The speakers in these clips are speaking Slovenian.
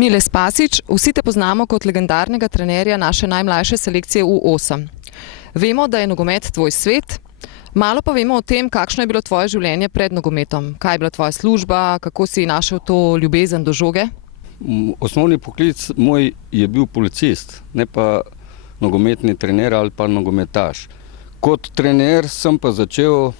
Mile Spasič, vsi te poznamo kot legendarnega trenerja naše najmlajše selekcije U8. Vemo, da je nogomet tvoj svet, malo pa vemo o tem, kakšno je bilo tvoje življenje pred nogometom. Kaj je bila tvoja služba, kako si našel to ljubezen do žoge? Osnovni poklic moj je bil policist, ne pa nogometni trener ali pa nogometaš. Kot trener sem pa začel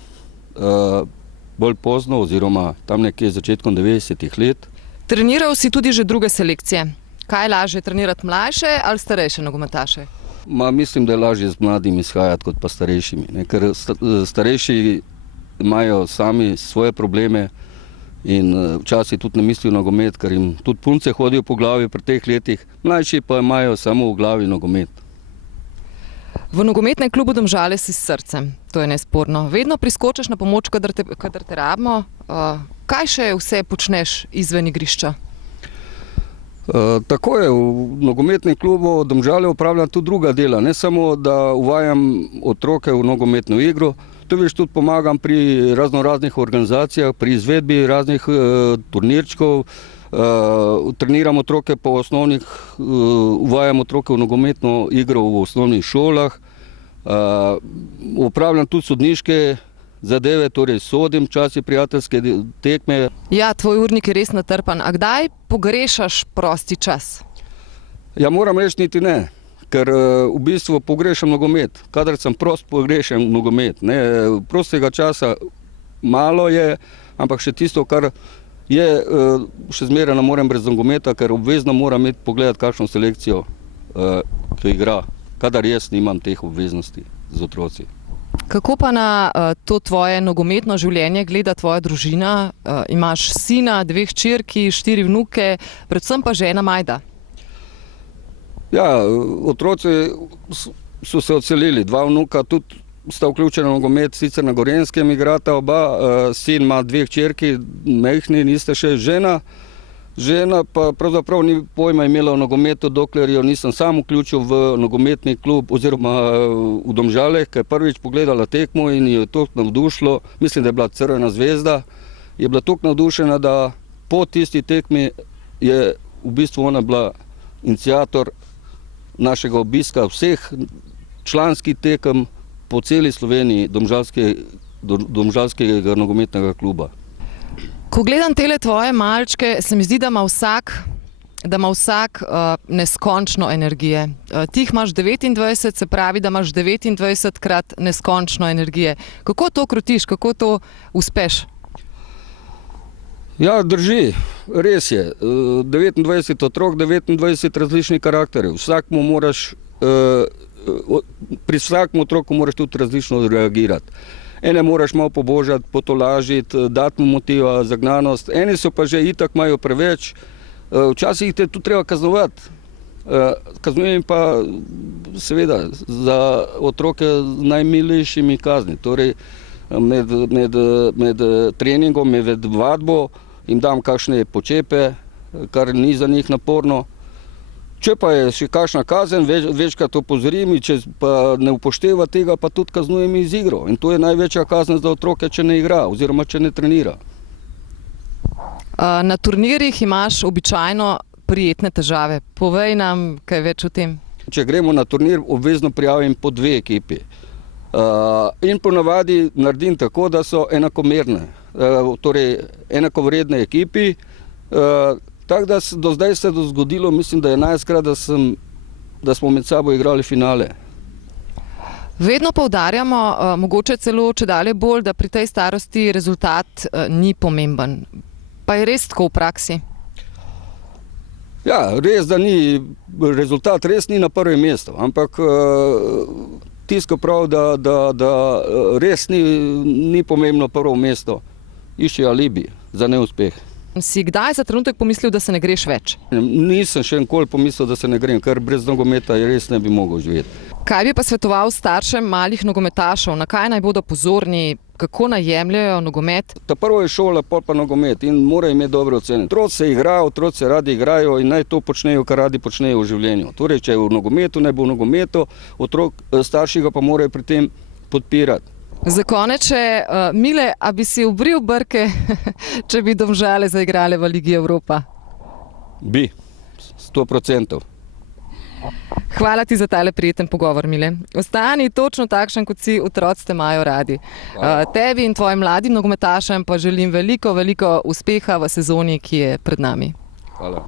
bolj pozno oziroma tam nekje začetkom 90-ih let. Treniral si tudi že druge selekcije. Kaj je lažje, trenirati mlajše ali starejše nogometaše? Mislim, da je lažje z mladimi izhajati kot pa starejšimi, ne? Ker starejši imajo sami svoje probleme in včasih tudi ne mislijo nogomet, ker jim tudi punce hodijo po glavi pri teh letih, mlajši pa imajo samo v glavi nogomet. V nogometnem klubu Domžale si s srcem, to je nesporno. Vedno priskočiš na pomoč, kadar te rabimo. Kaj še vse počneš izven igrišča? Tako je, v nogometnem klubu Domžale opravljam tudi druga dela. Ne samo, da uvajam otroke v nogometno igro, tudi pomagam pri raznoraznih organizacijah, pri izvedbi raznih turnirčkov, treniram otroke po osnovnih, uvajam otroke v nogometno igro v osnovnih šolah, opravljam tudi sodniške zadeve, torej sodim včasih prijateljske tekme. Ja, tvoj urnik je res natrpan. A kdaj pogrešaš prosti čas? Ja, moram reči niti ne, ker v bistvu pogrešam nogomet. Kadar sem prost, pogrešam nogomet. Prostega časa malo je, ampak še tisto, kar je, še zmeraj ne morem brez nogometa, ker obvezno moram imeti pogledati kakšno selekcijo, ki igra, kadar jaz nimam teh obveznosti z otroci. Kako pa na to tvoje nogometno življenje gleda tvoja družina? Imaš sina, 2 hčerki, 4 vnuke, predvsem pa žena Majda. Ja, otroci so se odselili, 2 vnuka tudi sta vključena v nogomet, sicer na Gorenjskem igrata oba, sin ima 2 hčerki, majhni, niste še žena. Žena pa pravzaprav ni pojma imela o nogometu, dokler jo nisem sam vključil v nogometni klub oziroma v Domžale, ker je prvič pogledala tekmo in jo je toliko navdušilo, mislim, da je bila Crvena zvezda, je bila toliko navdušena, da po tisti tekmi je v bistvu ona bila iniciator našega obiska vseh članskih tekem po celi Sloveniji domžalskega nogometnega kluba. Ko gledam tele tvoje malčke, se mi zdi, da ima vsak neskončno energije. Ti jih imaš 29, se pravi, da imaš 29krat neskončno energije. Kako to krotiš, kako to uspeš? Ja, drži, res je. 29 otrok, 29 različnih karakterjev. Pri vsakem otroku moraš tudi različno reagirati. Ene moraš malo pobožati, potolažiti, dati mu motiva, zagnanost. Eni so pa že itak imajo preveč. Včasih jih te tudi treba kaznovati. Kaznujem pa seveda za otroke z najmilejšimi kazni. Torej med treningom, med vadbo jim dam kakšne počepe, kar ni za njih naporno. Če pa je še kakšna kazen, večkrat opozorim, če pa ne upošteva tega, pa tudi kaznujem iz igro. In to je največja kazen za otroke, če ne igra oziroma če ne trenira. Na turnirjih imaš običajno prijetne težave. Povej nam kaj več o tem. Če gremo na turnir, obvezno prijavim po 2 ekipi. In ponavadi naredim tako, da so enakomerne, torej enakovredne ekipi. Tako da do zdaj se je zgodilo, mislim, da je 11krat, da smo med sabo igrali finale. Vedno poudarjamo, mogoče celo čedalje bolj, da pri tej starosti rezultat ni pomemben. Pa je res tako v praksi? Ja, res, da ni, rezultat res ni na prvem mestu, ampak tisto prav, da res ni pomembno prvo mesto, išče alibi za neuspeh. Si kdaj za trenutek pomislil, da se ne greš več? Nisem še enkoli pomislil, da se ne grem, ker brez nogometa res ne bi mogel živeti. Kaj bi pa svetoval staršem malih nogometašev? Na kaj naj bodo pozorni? Kako naj jemljajo nogomet? Prvo je šola, pol pa nogomet in morajo imeti dobre ocene. Otroci se igrajo, otroci se radi igrajo in naj to počnejo, kar radi počnejo v življenju. Torej, če je v nogometu, naj bo v nogometu, starši ga pa morajo pri tem podpirati. Za konec, Mile, a bi si obril brke, če bi Domžale zaigrale v Ligi Evropa? Bi, 100%. Hvala ti za tale prijeten pogovor, Mile. Ostani točno takšen, kot si, otroci te imajo radi. Tebi in tvojim mladim nogometašem pa želim veliko, veliko uspeha v sezoni, ki je pred nami. Hvala.